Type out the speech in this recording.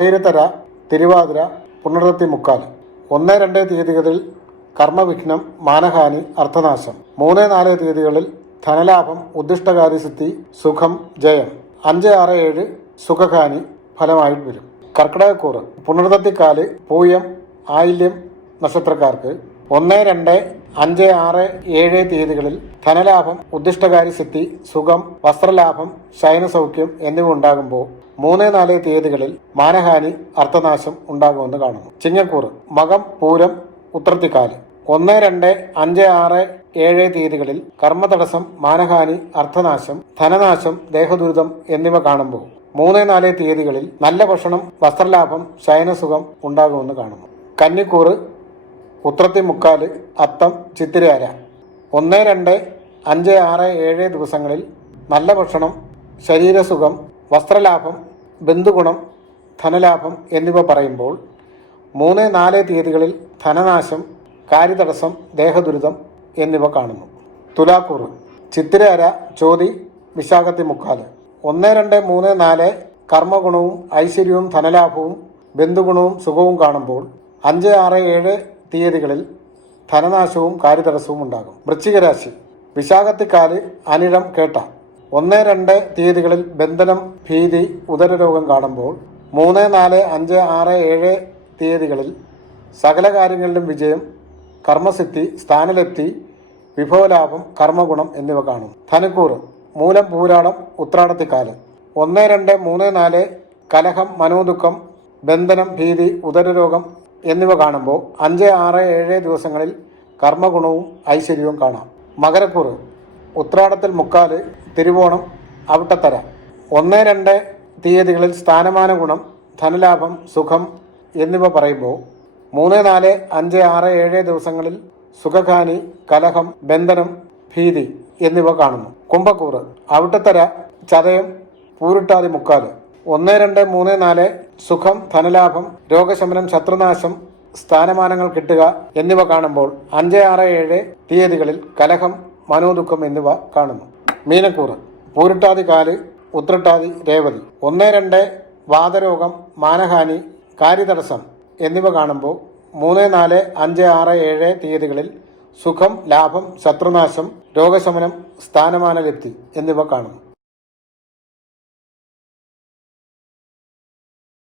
തിരുത്തര, തിരുവാതിര, പുണർത്തി മുക്കാൽ. 1-2 തീയതികളിൽ കർമ്മവിഘ്നം, മാനഹാനി, അർത്ഥനാശം. 3-4 തീയതികളിൽ ധനലാഭം, ഉദ്ദിഷ്ടകാര്യസിദ്ധി, സുഖം, ജയം. 5-6-7 സുഖഹാനി ഫലമായിട്ട് വരും. കർക്കിടകക്കൂറ് പുണർത്തിക്കാല്, പൂയം, ആയില്യം നക്ഷത്രക്കാർക്ക് 1-2-5-6-7 തീയതികളിൽ ധനലാഭം, ഉദ്ദിഷ്ടകാര്യസിദ്ധി, സുഖം, വസ്ത്രലാഭം, ശയനസൗഖ്യം എന്നിവ ഉണ്ടാകുമ്പോൾ 3-4 തീയതികളിൽ മാനഹാനി, അർത്ഥനാശം ഉണ്ടാകുമെന്ന് കാണുന്നു. ചിങ്ങക്കൂറ് മകം, പൂരം, ഉത്രത്തിക്കാല് 1-2-5-6-7 തീയതികളിൽ കർമ്മതടസ്സം, മാനഹാനി, അർത്ഥനാശം, ധനനാശം, ദേഹദുരിതം എന്നിവ കാണുമ്പോൾ 3-4 തീയതികളിൽ നല്ല ഭക്ഷണം, വസ്ത്രലാഭം, ശയനസുഖം ഉണ്ടാകുമെന്ന് കാണുന്നു. കന്നിക്കൂറ് ഉത്രത്തി മുക്കാല്, അത്തം, ചിത്തിരയാര 1-2-5-6-7 ദിവസങ്ങളിൽ നല്ല ഭക്ഷണം, ശരീരസുഖം, വസ്ത്രലാഭം, ബന്ധുഗുണം, ധനലാഭം എന്നിവ പറയുമ്പോൾ 3-4 തീയതികളിൽ ധനനാശം, കാര്യതടസ്സം, ദേഹദുരിതം എന്നിവ കാണുന്നു. തുലാക്കൂറ് ചിത്തിരയര, ചോതി, വിശാഖത്തി മുക്കാല് 1-2-3-4 കർമ്മഗുണവും ഐശ്വര്യവും ധനലാഭവും ബന്ധുഗുണവും സുഖവും കാണുമ്പോൾ 5-6-7 തീയതികളിൽ ധനനാശവും കാര്യതടസ്സവും ഉണ്ടാകും. വൃശ്ചികരാശി വിശാഖത്തിക്കാല്, അനിഴം, കേട്ട 1-2 തീയതികളിൽ ബന്ധനം, ഭീതി, ഉദരരോഗം കാണുമ്പോൾ 3-4-5-6-7 തീയതികളിൽ സകല കാര്യങ്ങളിലും വിജയം, കർമ്മസിദ്ധി, സ്ഥാനലബ്ധി, വിഭവലാഭം, കർമ്മഗുണം എന്നിവ കാണും. ധനുക്കൂറ് മൂലം, പൂരാടം, ഉത്രാടത്തിക്കാല് 1-2-3-4 കലഹം, മനോദുഃഖം, ബന്ധനം, ഭീതി, ഉദരരോഗം എന്നിവ കാണുമ്പോൾ 5-6-7 ദിവസങ്ങളിൽ കർമ്മഗുണവും ഐശ്വര്യവും കാണാം. മകരക്കൂറ് ഉത്രാടത്തിൽ മുക്കാല്, തിരുവോണം, അവിട്ടത്തര 1-2 തീയതികളിൽ സ്ഥാനമാന ഗുണം, ധനലാഭം, സുഖം എന്നിവ പറയുമ്പോൾ 3-4-5-6-7 ദിവസങ്ങളിൽ സുഖഹാനി, കലഹം, ബന്ധനം, ഭീതി എന്നിവ കാണുന്നു. കുംഭക്കൂറ് അവിട്ടത്തര, ചതയം, പൂരിട്ടാതി മുക്കാല് 1-2-3-4 സുഖം, ധനലാഭം, രോഗശമനം, ശത്രുനാശം, സ്ഥാനമാനങ്ങൾ കിട്ടുക എന്നിവ കാണുമ്പോൾ 5-6-7 തീയതികളിൽ കലഹം, മനോദുഃഖം എന്നിവ കാണുന്നു. മീനക്കൂറ് പൂരിട്ടാതി കാല്, ഉത്രട്ടാതി, രേവതി 1-2 വാതരോഗം, മാനഹാനി, കാര്യതടസ്സം എന്നിവ കാണുമ്പോൾ 3-4-5-6-7 തീയതികളിൽ സുഖം, ലാഭം, ശത്രുനാശം, രോഗശമനം, സ്ഥാനമാന ലബ്ധി എന്നിവ കാണുന്നു.